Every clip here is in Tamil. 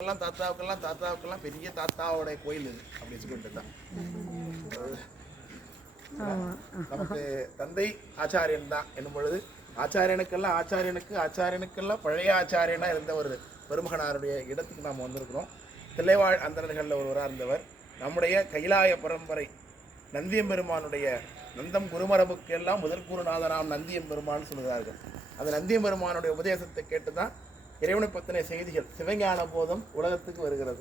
தாத்தாவுக்கெல்லாம் பெரிய தாத்தாவோட கோயில் இது அப்படின்னு சொல்லிட்டு தான் நமக்கு தந்தை ஆச்சாரியன் தான் என்னும் பொழுது ஆச்சாரியனுக்கெல்லாம் பழைய ஆச்சாரியனா இருந்த ஒரு பெருமகனாருடைய இடத்துக்கு நாம் வந்திருக்கிறோம். தில்லைவாழ் அந்தணர்களில் ஒருவராக இருந்தவர். நம்முடைய கைலாய பரம்பரை நந்தியம்பெருமானுடைய நந்தம் குருமரபுக்கு எல்லாம் முதல் குருநாதனாம் நந்தியம்பெருமான் சொல்கிறார்கள். அந்த நந்தியம்பெருமானுடைய உபதேசத்தை கேட்டு தான் இறைவனை பற்றின செய்திகள் சிவஞான போதம் உலகத்துக்கு வருகிறது.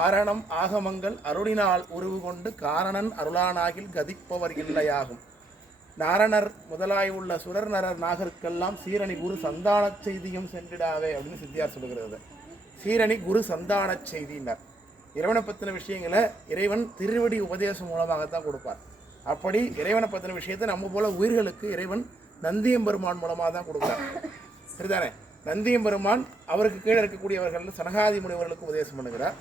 ஆரணம் ஆகமங்கள் அருளினால் உருவு கொண்டு காரணன் அருளானாகில் கதிப்பவர் இல்லையாகும். நாரணர் முதலாய் உள்ள சுரர் நரர் நாகருக்கெல்லாம் சீரணி குரு சந்தான செய்தியும் சென்றிடாவே அப்படின்னு சித்தியார் சொல்லுகிறது. சீரணி குரு சந்தான செய்தினார். இறைவனை பற்றின விஷயங்களை இறைவன் திருவடி உபதேசம் மூலமாகத்தான் கொடுப்பார். அப்படி இறைவனை பற்றின விஷயத்தை நம்ம போல உயிர்களுக்கு இறைவன் நந்தியம்பெருமான் மூலமாக தான் கொடுப்பார். சரிதானே? நந்தியம்பெருமான் அவருக்கு கீழே இருக்கக்கூடியவர்கள் சனகாதி முனிவர்களுக்கு உபதேசம் பண்ணுகிறார்.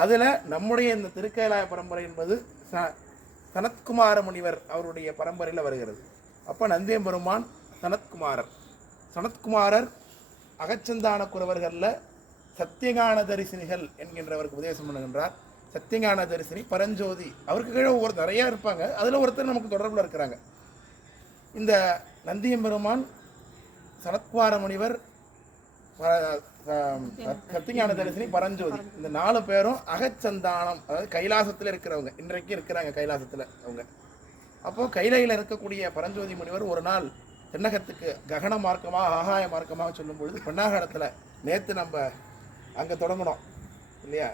அதில் நம்முடைய இந்த திருக்கைலாய பரம்பரை என்பது சனத்குமார முனிவர் அவருடைய பரம்பரையில் வருகிறது. அப்போ நந்தியம்பெருமான் சனத்குமாரர் அகச்சந்தான குறவர்களில் சத்தியஞான தரிசினிகள் என்கின்றவருக்கு உபதேசம் பண்ணுகின்றார். சத்தியஞான தரிசினி பரஞ்சோதி அவருக்கு கீழே நிறையா இருப்பாங்க. அதில் ஒருத்தர் நமக்கு தொடர்பில் இருக்கிறாங்க. இந்த நந்தியம்பெருமான் சனத்குமார முனிவர் சத்தியஞான தரிசினி பரஞ்சோதி இந்த 4 பேரும் அகச்சந்தானம், அதாவது கைலாசத்தில் இருக்கிறவங்க. இன்றைக்கு இருக்கிறாங்க கைலாசத்தில் அவங்க. அப்போது கைலையில் இருக்கக்கூடிய பரஞ்சோதி முனிவர் ஒரு நாள் தென்னகத்துக்கு ககன மார்க்கமாக ஆகாய மார்க்கமாக சொல்லும் பொழுது பெண்ணாகடத்தில் நேற்று நம்ம அங்கே தொடங்கணும் இல்லையா?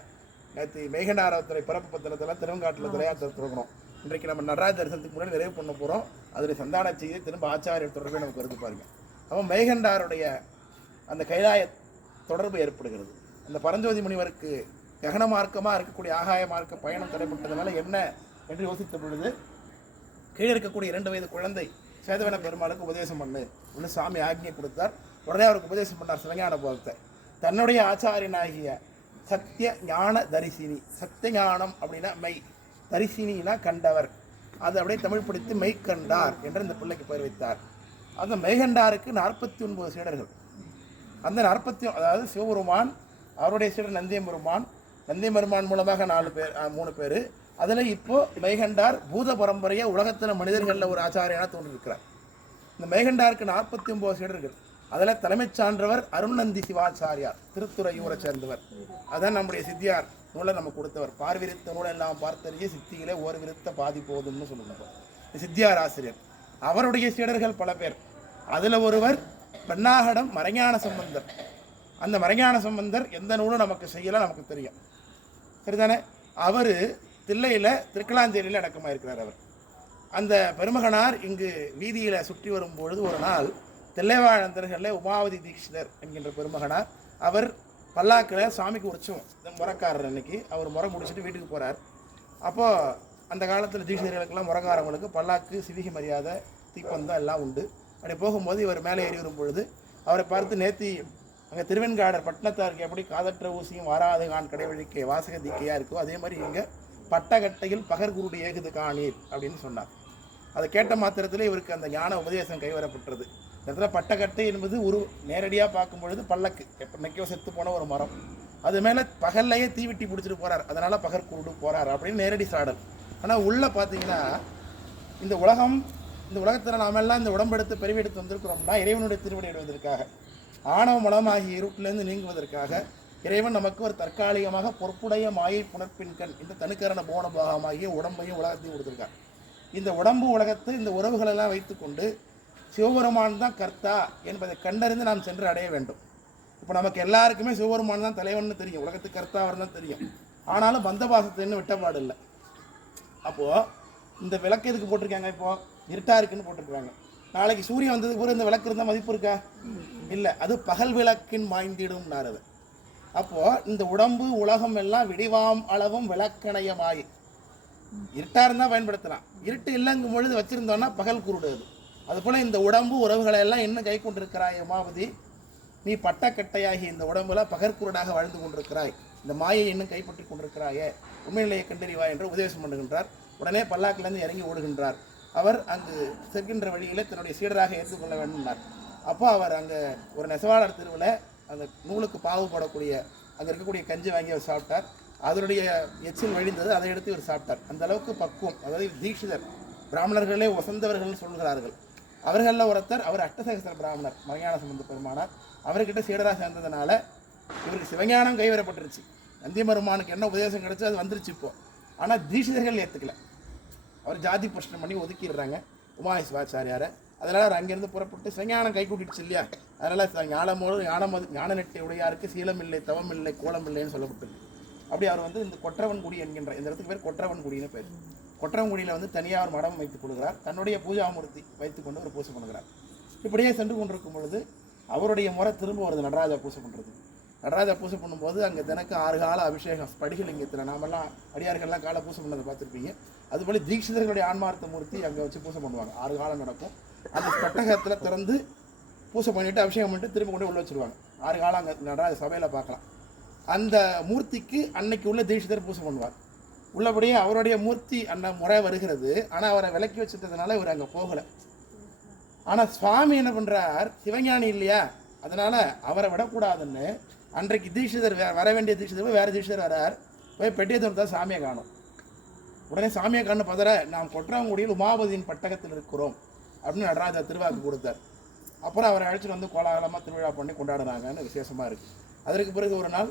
நேற்று மெய்கண்டாரத்துறை பிறப்பு பத்திரத்தில் திருவங்காட்டில் தொடங்கணும். இன்றைக்கு நம்ம நடராஜ தரிசனத்துக்கு முன்னாடி நிறைவு பண்ண போகிறோம். அதில் சந்தான செய்தி திரும்ப ஆச்சாரியர் தொடர்பே நமக்கு வருது பாருங்க. அப்போ மெய்கண்டாருடைய அந்த கைலாய தொடர்பு ஏற்படுகிறது. அந்த பரஞ்சோதி முனிவருக்கு ககன மார்க்கமாக இருக்கக்கூடிய ஆகாய மார்க்க பயணம் தடைப்பட்டதுனால என்ன என்று யோசித்த பொழுது கீழே இருக்கக்கூடிய 2 வயது குழந்தை சேதவன பெருமாளுக்கு உபதேசம் பண்ணு ஒன்று சாமி ஆக்ஞை கொடுத்தார். உடனே அவருக்கு உபதேசம் பண்ணார் சிவஞான போதத்தை. தன்னுடைய ஆச்சாரியனாகிய சத்திய ஞான தரிசினி, சத்தியஞானம் அப்படின்னா மெய், தரிசினா கண்டவர், அதை அப்படியே தமிழ் படித்து மெய்கண்டார் என்று இந்த பிள்ளைக்கு பெயர் வைத்தார். அந்த மெய்கண்டாருக்கு 49 சீடர்கள். அந்த 40, அதாவது சிவபெருமான், அவருடைய சீடர் நந்தியம்பெருமான் மூலமாக 3 பேர். அதில் இப்போது மெய்கண்டார் பூத பரம்பரையை உலகத்தில் மனிதர்களில் ஒரு ஆச்சாரியனாக தோன்றிருக்கிறார். இந்த மெய்கண்டாருக்கு 49 சீடர்கள். அதில் தலைமைச் சான்றவர் அருணந்தி சிவாச்சாரியார், திருத்துறையூரை சேர்ந்தவர். அதான் நம்முடைய சித்தியார் நூலை நம்ம கொடுத்தவர். பார்விருத்த நூலை எல்லாம் பார்த்தறிய சித்திகளே ஓர் விருத்த பாதி போதும்னு சொல்லுவாங்க. சித்தியார் ஆசிரியர். அவருடைய சீடர்கள் பல பேர். அதில் ஒருவர் பெண்ணாகடம் மறைஞான சம்பந்தர். அந்த மறைஞான சம்பந்தர் எந்த நூலும் நமக்கு செய்யலாம், நமக்கு தெரியும். சரிதானே? அவர் தில்லையில் திருக்கலாஞ்சேரியில் அடக்கமாக இருக்கிறார். அவர் அந்த பெருமகனார் இங்கு வீதியில் சுற்றி வரும்பொழுது ஒரு நாள் தில்லைவாழந்தர்களில் உமாவதி தீட்சிதர் என்கின்ற பெருமகனார் அவர் பல்லாக்கில் சாமிக்கு உற்சவம், முறக்காரர் அன்னைக்கு அவர் முறை முடிச்சுட்டு வீட்டுக்கு போகிறார். அப்போது அந்த காலத்தில் தீட்சிதர்களுக்கெல்லாம் முறக்காரவங்களுக்கு பல்லாக்கு சிவிகை மரியாதை தீப்பந்தம் எல்லாம் உண்டு. அப்படி போகும்போது இவர் மேலே ஏறி வரும் பொழுது அவரை பார்த்து நேத்தி அங்கே திருவெண்காடர் பட்டினத்தாருக்கு எப்படி காதற்ற ஊசியும் வாராது கான் கடைவழிக்கை வாசக தீக்கையாக இருக்கோ அதே மாதிரி இங்கே பட்டகட்டையில் பகர்குருடி ஏகுது காணீர் அப்படின்னு சொன்னார். அதை கேட்ட மாத்திரத்தில் இவருக்கு அந்த ஞான உபதேசம் கைவரப்பட்டது. இந்த இடத்துல பட்டகட்டை என்பது ஒரு நேரடியாக பார்க்கும் பொழுது பல்லக்கு, எப்போ செத்து போன ஒரு மரம், அது மேலே பகல்லையே தீவிட்டி பிடிச்சிட்டு போகிறார், அதனால் பகற்குருடு போகிறார் அப்படின்னு நேரடி சாடல். ஆனால் உள்ளே பார்த்தீங்கன்னா இந்த உலகத்தில் நாம் எல்லாம் இந்த உடம்பெடுத்து பெருவெடுத்து வந்திருக்கிறோம்னா இறைவனுடைய திருவடி அடைவதற்காக, ஆணவ மலமாகிய இருட்டிலிருந்து நீங்குவதற்காக இறைவன் நமக்கு ஒரு தற்காலிகமாக பொறுப்புடைய மாயை புணர்ப்பின்கண் இந்த தனுக்கரண போன பாகமாகிய உடம்பையும் உலகத்தையும் கொடுத்துருக்கார். இந்த உடம்பு உலகத்தை இந்த உறவுகளெல்லாம் வைத்துக்கொண்டு சிவபெருமான் தான் கர்த்தா என்பதை கண்டறிந்து நாம் சென்று அடைய வேண்டும். இப்போ நமக்கு எல்லாருக்குமே சிவபெருமான் தான் தலைவன்னு தெரியும், உலகத்துக்கு கர்த்தாவர் தான் தெரியும். ஆனாலும் பந்தபாசத்தைன்னு விட்டப்பாடு இல்லை. அப்போது இந்த விளக்கு எதுக்கு போட்டிருக்காங்க? இப்போது இருட்டாக இருக்குன்னு போட்டிருக்காங்க. நாளைக்கு சூரியன் வந்ததுக்கு பிறகு இந்த விளக்கு இருந்தால் மதிப்பு இருக்கா? இல்லை. அது பகல் விளக்கின் மாய்ந்திடும்னார் அது. அப்போது இந்த உடம்பு உலகம் எல்லாம் விடிவாம் அளவும் விளக்கணையமாய் இருட்டாக இருந்தால் பயன்படுத்தலாம். இருட்டு இல்லைங்கும் பொழுது வச்சுருந்தோன்னா பகல் குருடு. அதுபோல் இந்த உடம்பு உறவுகளை எல்லாம் என்ன கை கொண்டிருக்கிறாய் உமாவதி? நீ பட்டக்கட்டையாகி இந்த உடம்புல பகற்குருடாக வாழ்ந்து கொண்டிருக்கிறாய், இந்த மாயை இன்னும் கைப்பற்றி கொண்டிருக்கிறாயே, உண்மைநிலையை கண்டறிவாய் என்று உபதேசம் பண்ணுகின்றார். உடனே பல்லாக்கிலேருந்து இறங்கி ஓடுகின்றார். அவர் அங்கு செல்கின்ற வழியில் தன்னுடைய சீடராக ஏற்றுக்கொள்ள வேண்டும்னார். அப்போ அவர் அங்கே ஒரு நெசவாளர் தெருவில் அந்த நூலுக்கு பாவு போடக்கூடிய அங்கே இருக்கக்கூடிய கஞ்சி வாங்கி அவர் சாப்பிட்டார். அதனுடைய எச்சில் வழிந்தது, அதை எடுத்து இவர் சாப்பிட்டார். அந்த அளவுக்கு பக்குவம். அதாவது தீட்சிதர் பிராமணர்களே வசந்தவர்கள் சொல்கிறார்கள். அவர்களில் ஒருத்தர், அவர் அஷ்டசகஸ்திர பிராமணர் மலைஞான சம்பந்த பெருமானார். அவர்கிட்ட சீடராக சேர்ந்ததுனால இவருக்கு சிவஞானம் கைவரப்பட்டுருச்சு. நந்தியமருமானுக்கு என்ன உபதேசம் கிடைச்சோ அது வந்துருச்சு இப்போ. ஆனால் தீட்சிதர்கள் ஏற்றுக்கல. அவர் ஜாதி பிரச்சனை பண்ணி ஒதுக்கிடுறாங்க உமா சிவாச்சாரியாரை. அதனால் அவர் அங்கேருந்து புறப்பட்டு சிவஞானம் கை கூட்டிடுச்சு இல்லையா, அதனால் ஞான நெட்டை உடையாருக்கு சீலம் இல்லை, தவம் இல்லை, கோலம் இல்லைன்னு சொல்லப்பட்டது. அப்படி அவர் வந்து இந்த கொற்றவன்குடி என்கின்ற இந்த இடத்துக்கு பேர் கொற்றவன்குடின்னு பேர். கொற்றவன்குடியில் வந்து தனியாக ஒரு மடம் வைத்துக் கொள்கிறார். தன்னுடைய பூஜாமூர்த்தி வைத்துக்கொண்டு ஒரு பூஜை பண்ணுகிறார். இப்படியே சென்று கொண்டிருக்கும் பொழுது அவருடைய முறை திரும்ப வருது நடராஜா பூஜை பண்ணுறது. நடராஜா பூஜை பண்ணும்போது அங்கே தினக்கு 6 கால அபிஷேகம் ஸ்படிகலிங்கத்தில் நாமெல்லாம் அடியார்கள்லாம் காலை பூஜை பண்ணதை பார்த்துருப்பீங்க. அதுபோல தீட்சிதர்களுடைய ஆன்மார்த்த மூர்த்தி அங்கே வச்சு பூஜை பண்ணுவாங்க. 6 காலம் நடக்கும். அந்த ஸ்பட்டகத்தில் திறந்து பூஜை பண்ணிவிட்டு அபிஷேகம் பண்ணிட்டு திரும்ப கொண்டு உள்ள வச்சுருவாங்க. 6 காலம் அங்கே நடராஜ சபையில் பார்க்கலாம். அந்த மூர்த்திக்கு அன்னைக்கு உள்ள தீட்சிதர் பூஜை பண்ணுவார். உள்ளபடியே அவருடைய மூர்த்தி அந்த முறை வருகிறது. ஆனால் அவரை விலக்கி வச்சுட்டதுனால இவர் அங்கே போகலை. ஆனால் சுவாமி என்ன பண்ணுறார், சிவஞானி இல்லையா, அதனால் அவரை விடக்கூடாதுன்னு அன்றைக்கு தீட்சிதர் வர வேண்டிய தீட்சிதர் போய் வேறு தீட்சிதர் வரார். போய் பெட்டியை தான் சாமியை காணும். உடனே சாமியை காணு பதற, நாம் கொற்றவங்குடியில் உமாபதியின் பட்டகத்தில் இருக்கிறோம் அப்படின்னு நடராஜா திருவாக்கு கொடுத்தார். அப்புறம் அவரை அழைச்சிட்டு வந்து கோலாகலமாக திருவிழா பண்ணி கொண்டாடுறாங்கன்னு விசேஷமாக இருக்குது. அதற்கு பிறகு ஒரு நாள்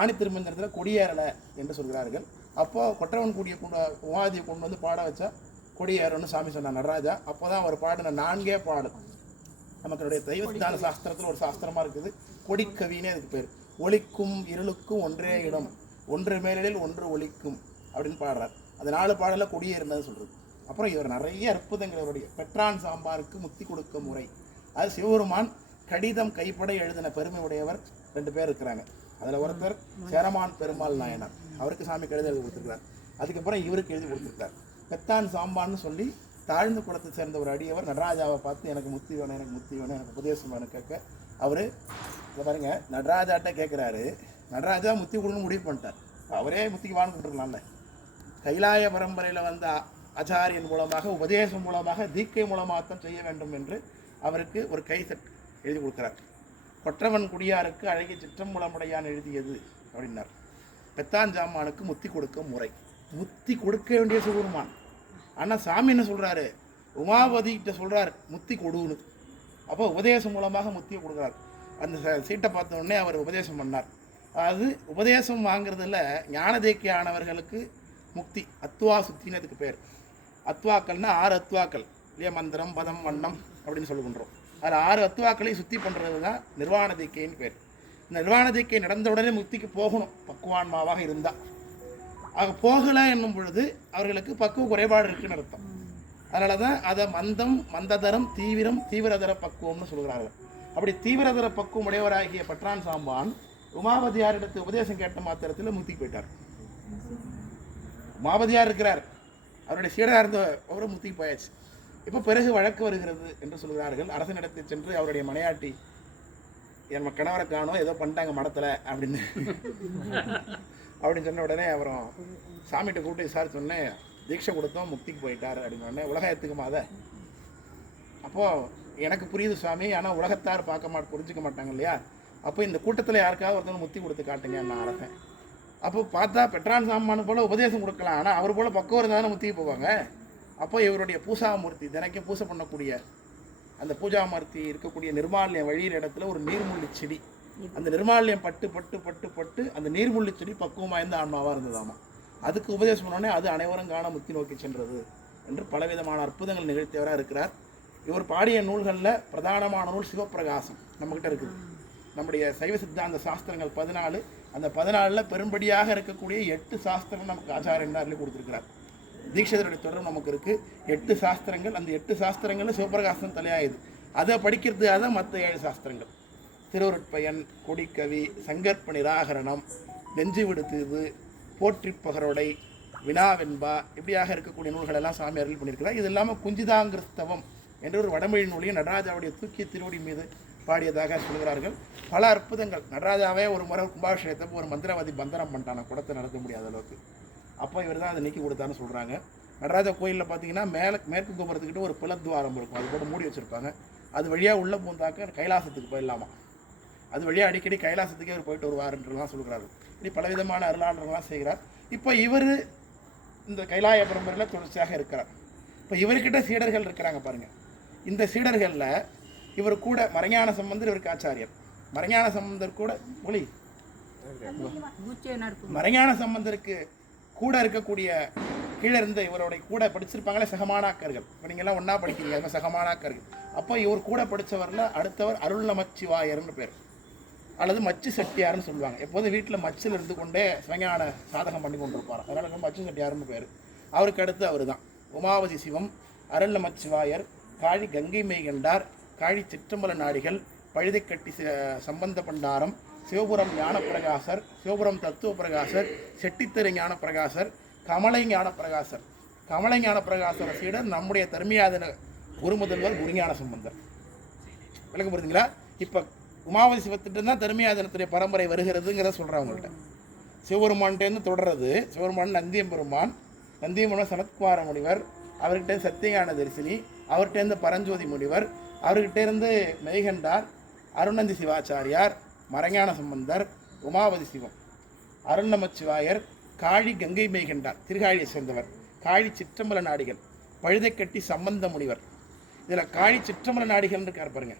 ஆணி திருமந்திரத்தில் கொடியேறலை என்று சொல்கிறார்கள். அப்போது கொற்றவன்குடியை உமாதியை கொண்டு வந்து பாட வச்சா கொடியேறணும்னு சாமி சொன்னார் நடராஜா. அப்போ தான் அவர் பாடின 4 பாடல் நமக்கு தெய்வத்தான சாஸ்திரத்தில் ஒரு சாஸ்திரமாக இருக்குது. கொடிக்கவினே அதுக்கு பேர். ஒளிக்கும் இருளுக்கும் ஒன்றே இடம், ஒன்று மேலில் ஒன்று ஒளிக்கும் அப்படின்னு பாடுறார். அது 4 பாடலில் கொடியேறினது சொல்கிறது. அப்புறம் இவர் நிறைய அற்புதங்கள். அவருடைய பெற்றான் சாம்பாருக்கு முத்தி கொடுக்க முறை, அது சிவபெருமான் கடிதம் கைப்பட எழுதின பெருமை உடையவர் 2 பேர் இருக்கிறாங்க. அதில் ஒருத்தர் சேரமான் பெருமாள் நாயனார், அவருக்கு சாமி கடிதம் எழுதி கொடுத்துருக்கார். அதுக்கப்புறம் இவருக்கு எழுதி கொடுத்துருக்கார். பெத்தான் சாம்பான்னு சொல்லி தாழ்ந்து குளத்தை சேர்ந்த ஒரு அடியவர் நடராஜாவை பார்த்து எனக்கு முத்தி வேணும், எனக்கு முத்தி வேணும், எனக்கு உபதேசம் வேணும் கேட்க அவர் இதை பாருங்க நடராஜாட்ட கேட்குறாரு. நடராஜா முத்தி கொடுன்னு முடிவு பண்ணிட்டார். அவரே முத்திக்கு வாழ்ந்துட்டுருக்கலாம்ல. கைலாய பரம்பரையில் வந்த ஆச்சாரியன் மூலமாக உபதேசம் மூலமாக தீக்கை மூலமாகத்தான் செய்ய வேண்டும் என்று அவருக்கு ஒரு கை செட் எழுதி கொடுக்குறார். கொற்றவன் குடியாருக்கு அழகிய சிற்றம்பலமுடையான் எழுதியது அப்படின்னார். பெத்தாஞ்சாமானுக்கு முத்தி கொடுக்க முறை. முத்தி கொடுக்க வேண்டிய சிவபெருமான். ஆனால் சாமி என்ன சொல்கிறாரு, உமாபதிகிட்ட சொல்கிறார் முத்தி கொடுன்னு. அப்போ உபதேசம் மூலமாக முத்தியை கொடுக்குறார். அந்த சீட்டை பார்த்த உடனே அவர் உபதேசம் பண்ணார். அதாவது உபதேசம் வாங்குறதுல ஞானதேக்கியானவர்களுக்கு முக்தி, அத்வா சுத்தின்னு அதுக்கு பேர். அத்வாக்கள்னா 6 அத்வாக்கள் இல்லையா, மந்திரம் பதம் வண்ணம் அப்படின்னு சொல்லுகின்றோம். அதில் 6 அத்வாக்களையும் சுத்தி பண்ணுறது தான் நிர்வாண தீக்கைன்னு பேர். இந்த நிர்வாண தீக்கை நடந்த உடனே முக்திக்கு போகணும் பக்குவான்மாவாக இருந்தால். ஆக போகலை என்னும் பொழுது அவர்களுக்கு பக்குவ குறைபாடு இருக்குன்னு அர்த்தம். அதனால தான் அதை மந்தம், மந்ததரம், தீவிரம், தீவிரதர பக்குவம்னு சொல்கிறார்கள். அப்படி தீவிரதர பக்குவம் உடையவராகிய பற்றான் சாம்பான் உமாபதியாரிடத்து உபதேசம் கேட்ட மாத்திரத்தில் முத்திக்கு போயிட்டார். உமாபதியார் இருக்கிறார், அவருடைய சீடராக இருந்த அவரும் முத்திக்கு போயாச்சு. இப்போ பிறகு வழக்கு வருகிறது என்று சொல்கிறார்கள். அரசனிடத்தில் சென்று அவருடைய மனையாட்டி என் கணவரை காணோம், ஏதோ பண்ணிட்டாங்க மடத்தில் அப்படின்னு சொன்ன உடனே அப்புறம் சாமிகிட்ட கூப்பிட்டு விசாரிச்சோடனே தீட்சை கொடுத்தோம், முக்திக்கு போயிட்டார் அப்படின்னு. உலகம் ஏற்றுக்குமா அதை? அப்போது எனக்கு புரியுது சுவாமி, ஆனால் உலகத்தார் புரிஞ்சிக்க மாட்டாங்க இல்லையா. அப்போ இந்த கூட்டத்தில் யாருக்காவது ஒருத்தவங்க முத்தி கொடுத்து காட்டுங்க நான் அரசன். அப்போ பார்த்தா பெற்றான் சாமானு போல் உபதேசம் கொடுக்கலாம், ஆனால் அவர் போல் பக்குவம் இருந்தாலும் முத்திக்கு போவாங்க. அப்போ இவருடைய பூசாமூர்த்தி தினைக்கும் பூசை பண்ணக்கூடிய அந்த பூஜாமூர்த்தி இருக்கக்கூடிய நிர்மால்யம் வழியிற இடத்துல ஒரு நீர்முள்ளி செடி, அந்த நிர்மால்யம் பட்டு பட்டு பட்டு பட்டு அந்த நீர்முள்ளி செடி பக்குவமாக இருந்த ஆன்மாவாக இருந்ததாமா. அதுக்கு உபதேசம் பண்ணோடனே அது அனைவரும் காண முத்தி நோக்கி சென்றது என்று பலவிதமான அற்புதங்கள் நிகழ்த்தியவராக இருக்கிறார். இவர் பாடிய நூல்களில் பிரதானமான நூல் சிவப்பிரகாசம் நம்மக்கிட்ட இருக்குது. நம்முடைய சைவ சித்தாந்த சாஸ்திரங்கள் 14, அந்த 14 பெரும்படியாக இருக்கக்கூடிய 8 சாஸ்திரங்கள் நமக்கு ஆச்சாரியன் அருளி கொடுத்துருக்கிறார். தீட்சிதருடைய தொடர்பு நமக்கு இருக்குது. 8 சாஸ்திரங்கள், அந்த 8 சாஸ்திரங்கள் சிவப்பிரகாசம் தலையாயுது. அதை படிக்கிறதுக்காக தான் மற்ற 7 சாஸ்திரங்கள். திருவருட்பயன், கொடிக்கவி, சங்கற்ப நிராகரணம், நெஞ்சு விடுத்துது, போற்றிப்பகரோடை, வினாவென்பா, இப்படியாக இருக்கக்கூடிய நூல்களெல்லாம் சாமி அருள் பண்ணியிருக்கிறார். இது இல்லாமல் குஞ்சிதாங்கிருஸ்தவம் என்ற ஒரு வடமொழி நூலையும் நடராஜாவுடைய தூக்கிய திருவடி மீது பாடியதாக சொல்கிறார்கள். பல அற்புதங்கள். நடராஜாவே ஒரு முறை கும்பாபிஷேகத்தை ஒரு மந்திரவாதி பந்தனம் பண்ணிட்டான, குடத்தை நடத்த முடியாத அளவுக்கு. அப்போ இவர் தான் அதை நீக்கி கொடுத்தான்னு சொல்கிறாங்க. நடராஜா கோயிலில் பார்த்தீங்கன்னா மேற்கு கோபுரத்துக்கிட்ட ஒரு பிளத்வாரம் இருக்கும், அது போட்டு மூடி வச்சுருப்பாங்க. அது வழியாக உள்ளே பூந்தாக்க கைலாசத்துக்கு போயிடலாமா. அது வழியாக அடிக்கடி கைலாசத்துக்கே அவர் போயிட்டு வருவார்ன்றலாம் சொல்கிறார்கள். இப்படி பலவிதமான அருளாளர்கள்லாம் செய்கிறார். இப்போ இவர் இந்த கைலாய பரம்பரையில் தொடர்ச்சியாக இருக்கிறார். இப்போ இவர்கிட்ட சீடர்கள் இருக்கிறாங்க பாருங்கள். இந்த சீடர்களில் இவர் கூட மறைஞான சம்பந்தர், இவருக்கு ஆச்சாரியர். மறைஞான சம்பந்தர் கூட மொழி மறைஞான சம்பந்தருக்கு கூட இருக்கக்கூடிய கீழே இருந்த இவருடைய கூட படிச்சிருப்பாங்களே சகமானாக்கர்கள். இப்போ நீங்கள்லாம் ஒன்றா படிக்கிறீங்க, சகமானாக்கர்கள். அப்போ இவர் கூட படித்தவரில் அடுத்தவர் அருள் நமச்சிவாயர்னு பேர், அல்லது மச்சு செட்டியார்னு சொல்லுவாங்க. எப்போதும் வீட்டில் மச்சில் இருந்து கொண்டே சிவஞான சாதகம் பண்ணி கொண்டு இருப்பார். அதனால் மச்சு செட்டியார்னு பேர். அவருக்கு அடுத்து அவர் தான் உமாவதி சிவம், அருள் நமச்சிவாயர், காழி கங்கை மெய்கண்டார், காழி சிற்றம்பல நாடிகள், பழுதைக்கட்டி சம்பந்த பண்டாரம், சிவபுரம் ஞானப்பிரகாசர், சிவபுரம் தத்துவ பிரகாசர், செட்டித்தெரு ஞானப்பிரகாசர், கமலை ஞானப்பிரகாசர். கமலை ஞானப்பிரகாசர் சீடர் நம்முடைய தர்மியாதன குருமுதல்வர் குருஞான சம்பந்தர். விளக்கம் புரியுதுங்களா? இப்போ உமாவதி சிவத்திட்ட தான் தர்மியாதனத்துடைய பரம்பரை வருகிறதுங்கிறத சொல்கிறேன் அவங்கள்ட்ட. சிவபெருமான்கிட்டேருந்து தொடர்றது. சிவபெருமான் நந்தியம்பெருமான், நந்தியம்பெருமான் சனத்குமார முனிவர், அவர்கிட்ட சத்தியஞான தரிசினி, அவர்கிட்டேருந்து பரஞ்சோதி முனிவர், அவர்கிட்டேருந்து மெய்கண்டார், அருணந்தி சிவாச்சாரியார், மறைஞான சம்பந்தர், உமாவதி சிவம், அருள் நமச்சிவாயர், காழி கங்கை மெய்கண்டார் திருகாழியை சேர்ந்தவர், காழி சிற்றம்பல நாடிகள், பழுதைக்கட்டி சம்பந்த முனிவர். இதில் காழி சிற்றம்பல நாடிகள் இருக்கார் பாருங்க.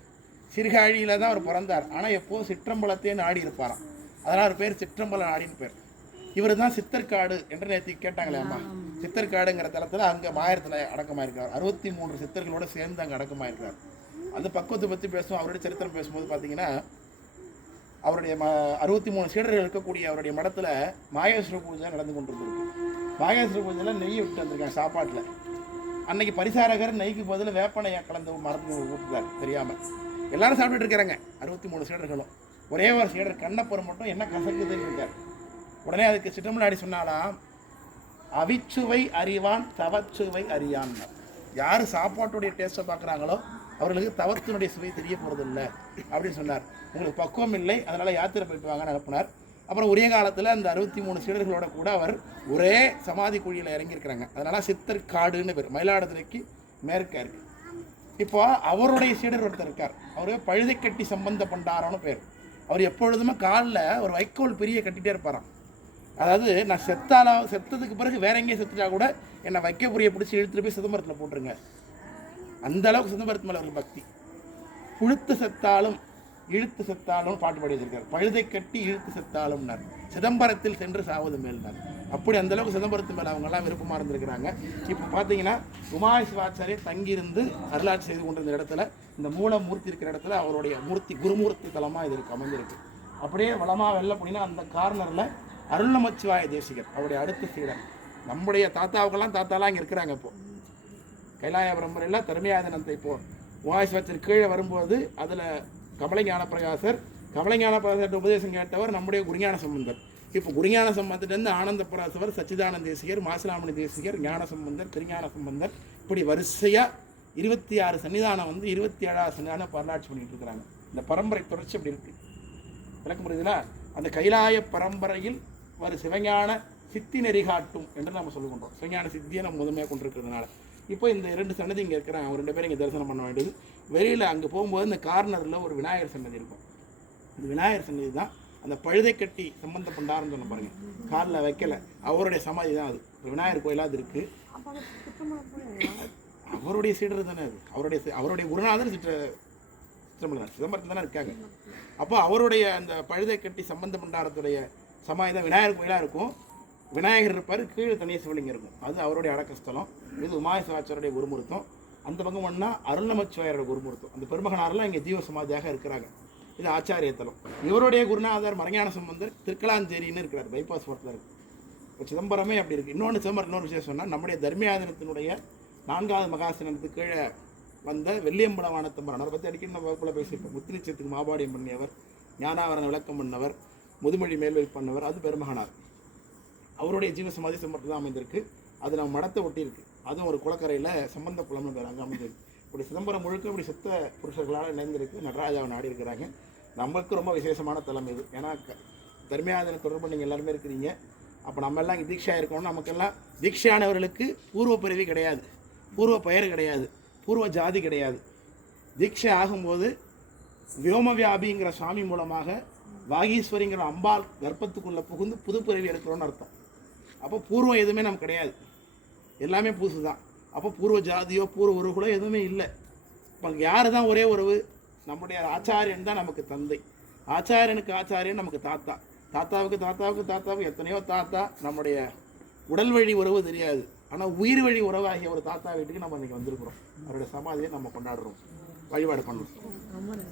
சிறுகாழியில் தான் அவர் பிறந்தார். ஆனால் எப்போதும் சிற்றம்பலத்தையே நாடி இருப்பாராம். அதனால் அவர் பேர் சிற்றம்பல நாடின்னு பேர். இவர் தான் சித்தர்காடு என்று நேற்று கேட்டாங்களே அம்மா. சித்தர்காடுங்கிற தளத்தில் அங்கே மாயத்தில் அடக்கமாயிருக்கிறார். 63 சித்தர்களோடு சேர்ந்து அங்கே அடக்கமாயிருக்கிறார். அந்த பக்குவத்தை பற்றி பேசுவோம். அவருடைய சரித்திரம் பேசும்போது பார்த்தீங்கன்னா, அவருடைய 63 சீடர்கள் இருக்கக்கூடிய அவருடைய மடத்தில் மாகேஸ்வர பூஜை நடந்து கொண்டிருந்திருக்கு. மாகேஸ்வர பூஜையில் நெய் விட்டு வந்திருக்காங்க சாப்பாட்டில். அன்னைக்கு பரிசாரகர் நெய்க்கு பதில் வேப்பனையை கலந்து மரத்து ஊட்டுறார் தெரியாமல். எல்லாரும் சாப்பிட்டுட்டு இருக்கிறாங்க 63 சீடர்களும். ஒரே ஒரு சீடர் கண்ணப்பர் மட்டும் என்ன கசக்குதுன்னு இருக்கார். உடனே அதுக்கு சிற்றம்பலாடி சொன்னாலாம், அவிச்சுவை அறிவான் தவச்சுவை அறியான். யார் சாப்பாட்டுடைய டேஸ்ட்டை பார்க்குறாங்களோ அவர்களுக்கு தவத்தினுடைய சுவை தெரிய போகிறது இல்லை அப்படின்னு சொன்னார். உங்களுக்கு பக்குவம் இல்லை, அதனால் யாத்திரை போயிட்டு வாங்கன்னு அனுப்புனார். அப்புறம் உரிய காலத்தில் அந்த 63 சீடர்களோட கூட அவர் ஒரே சமாதி குழியில் இறங்கியிருக்கிறாங்க. அதனால் சித்தர்காடுன்னு பேர். மயிலாடுதுறைக்கு மேற்கா இருக்குது. இப்போ அவருடைய சீடர் ஒருத்தர் இருக்கார். அவர் பழுதைக்கட்டி சம்பந்த பண்டாரம்னு பேர். அவர் எப்பொழுதுமே காலில் ஒரு வைக்கோல் பெரிய கட்டிகிட்டே இருப்பாராம். அதாவது நான் செத்ததுக்கு பிறகு வேற எங்கேயும் செத்துட்டா கூட என்னை வைக்க புரிய பிடிச்சி இழுத்துட்டு போய் சிதம்பரத்தில் போட்டுருங்க. அந்த அளவுக்கு சிதம்பரத்து மேலே அவருக்கு பக்தி. புழுத்து செத்தாலும் இழுத்து செத்தாலும் பாட்டு பாடி வச்சிருக்காரு. பழுதை கட்டி இழுத்து செத்தாலும்னார், சிதம்பரத்தில் சென்று சாவது மேல்னார். அப்படி அந்த அளவுக்கு சிதம்பரத்து மேலே அவங்கெல்லாம் விருப்பமாக இருந்திருக்கிறாங்க. இப்போ பார்த்தீங்கன்னா உமாய சிவாச்சாரியர் தங்கியிருந்து அருளாட்சி செய்து கொண்டிருந்த இடத்துல, இந்த மூலமூர்த்தி இருக்கிற இடத்துல அவருடைய மூர்த்தி குருமூர்த்தி தலமாக இது இருக்கு அமைஞ்சிருக்கு. அப்படியே வளமாக வெள்ள போனீங்கன்னா அந்த கார்னரில் அருள் நமச்சிவாய தேசிகர் அவருடைய அடுத்த சீடர். நம்முடைய தாத்தாவுக்கெல்லாம் தாத்தாலாம் இங்கே இருக்கிறாங்க. இப்போது கைலாய பரம்பரையில் தர்மியாதனத்தை இப்போது உமாயஸ்வரத்திற்கு கீழே வரும்போது அதில் கமலை ஞானப்பிரகாசர், கமலை ஞானப்பிரகாசர் உபதேசம் கேட்டவர் நம்முடைய குருஞான சம்பந்தர். இப்போ குருஞான சம்பந்தத்திலேருந்து ஆனந்த பராசவர், சச்சிதானந்த தேசிகர், மாசிலாமணி தேசிகர், ஞான சம்பந்தர், திருஞான சம்பந்தர், இப்படி வரிசையாக 26 சன்னிதானம் 27ஆவது சன்னிதானம் வரலாட்சி பண்ணிட்டு இருக்கிறாங்க. இந்த பரம்பரை தொடர்ச்சி அப்படி இருக்குது. விளக்க முடியுதுன்னா, அந்த கைலாய பரம்பரையில் ஒரு சிவஞான சித்தி நெறி காட்டும் என்று நம்ம சொல்லுகின்றோம். சிவஞான சித்தியை நம்ம முதன்மையாக கொண்டிருக்கிறதுனால இப்போ இந்த 2 சன்னதி இங்கே இருக்கிறாங்க. அவங்க 2 பேரும் இங்கே தரிசனம் பண்ண வேண்டியது. வெளியில் அங்கே போகும்போது இந்த கார்னரில் ஒரு விநாயகர் சன்னதி இருக்கும். இந்த விநாயகர் சன்னதி தான் அந்த பழுதை கட்டி சம்பந்த பண்டாரன்னு சொன்ன பாருங்க, காலில் வைக்கல, அவருடைய சமாதி தான் அது. விநாயகர் கோயிலாக அது இருக்குது. அவருடைய சீடர் தானே அது. அவருடைய குருநாதர் சிதம்பரத்தில் தானே இருக்காங்க. அப்போ அவருடைய அந்த பழுதை கட்டி சம்பந்த பண்டாரத்துடைய சமாதி தான் விநாயகர் கோயிலாக இருக்கும். விநாயகர் இருப்பார், கீழே தனியாக சிவலிங்கம் இருக்கும். அது அவருடைய அடக்கஸ்தலம். இது உமாய சிவாச்சாரியுடைய குருமுருத்தம். அந்த பக்கம் பண்ணால் அருள் நமச்சிவாயரோட குருமுருத்தம். அந்த பெருமகனாரெலாம் இங்கே ஜீவ சமாதியாக இருக்கிறாங்க. இது ஆச்சாரியத்தலம். இவருடைய குருநாதர் மறைஞான சம்பந்தர் திருக்கலாஞ்சேரின்னு இருக்கிறார், பைபாஸ் பக்கத்தில் இருக்குது. இப்போ சிதம்பரமே அப்படி இருக்குது. இன்னொரு விஷயம் சொன்னால், நம்முடைய தர்மியாதனத்தினுடைய 4வது மகாசனத்துக்கு கீழே வந்த வெள்ளியம்பலவான தம்பரன், அவரை பற்றி அடிக்கடி நம்ம வகுப்பில் பேசியிருப்போம். முத்தினிச்சத்துக்கு மாபாடியம் பண்ணியவர், ஞானாவரண விளக்கம் பண்ணவர், முதுமொழி மேல்வை பண்ணவர், அது பெருமகனார். அவருடைய ஜீவசமாதி சிதம்பரத்தில் தான் அமைந்திருக்கு. அது நம்ம மடத்தை ஒட்டி இருக்குது. அதுவும் ஒரு குளக்கரையில் சம்பந்த புலம்னு பேர், அங்கே அமைஞ்சிருக்கு. இப்படி சிதம்பரம் முழுக்க இப்படி சித்த புருஷர்களால் இணைந்திருக்கு. நடராஜாவை நாடி இருக்கிறாங்க. நமக்கு ரொம்ப விசேஷமான தலம் இது. ஏன்னா தர்மியாதன தொடர்பு நீங்கள் எல்லாருமே இருக்கிறீங்க. அப்போ நம்ம எல்லாம் இங்கே தீட்சா இருக்கணும். நமக்கெல்லாம் தீட்சானவர்களுக்கு பூர்வ பிறவி கிடையாது, பூர்வ பெயர் கிடையாது, பூர்வ ஜாதி கிடையாது. தீட்சை ஆகும்போது வியோமவியாபிங்கிற சாமி மூலமாக வாகீஸ்வரிங்கிற அம்பாள் கர்ப்பத்துக்குள்ளே புகுந்து புது பிறவி எடுக்கிறோன்னு அர்த்தம். அப்போ பூர்வம் எதுவுமே நமக்கு கிடையாது, எல்லாமே புதுசு தான். அப்போ பூர்வ ஜாதியோ பூர்வ உறவுகளோ எதுவுமே இல்லை. இப்போ யார் தான் ஒரே உறவு? நம்முடைய ஆச்சாரியன் தான் நமக்கு தந்தை, ஆச்சாரியனுக்கு ஆச்சாரியன் நமக்கு தாத்தா, தாத்தாவுக்கு தாத்தாவுக்கு தாத்தாவுக்கு எத்தனையோ தாத்தா. நம்முடைய உடல் வழி உறவு தெரியாது, ஆனால் உயிர் வழி உறவாகிய ஒரு தாத்தா வீட்டுக்கு நம்ம இன்றைக்கி வந்திருக்கிறோம். அவருடைய சமாதியை நம்ம கொண்டாடுறோம், வழிபாடு பண்ணுறோம்.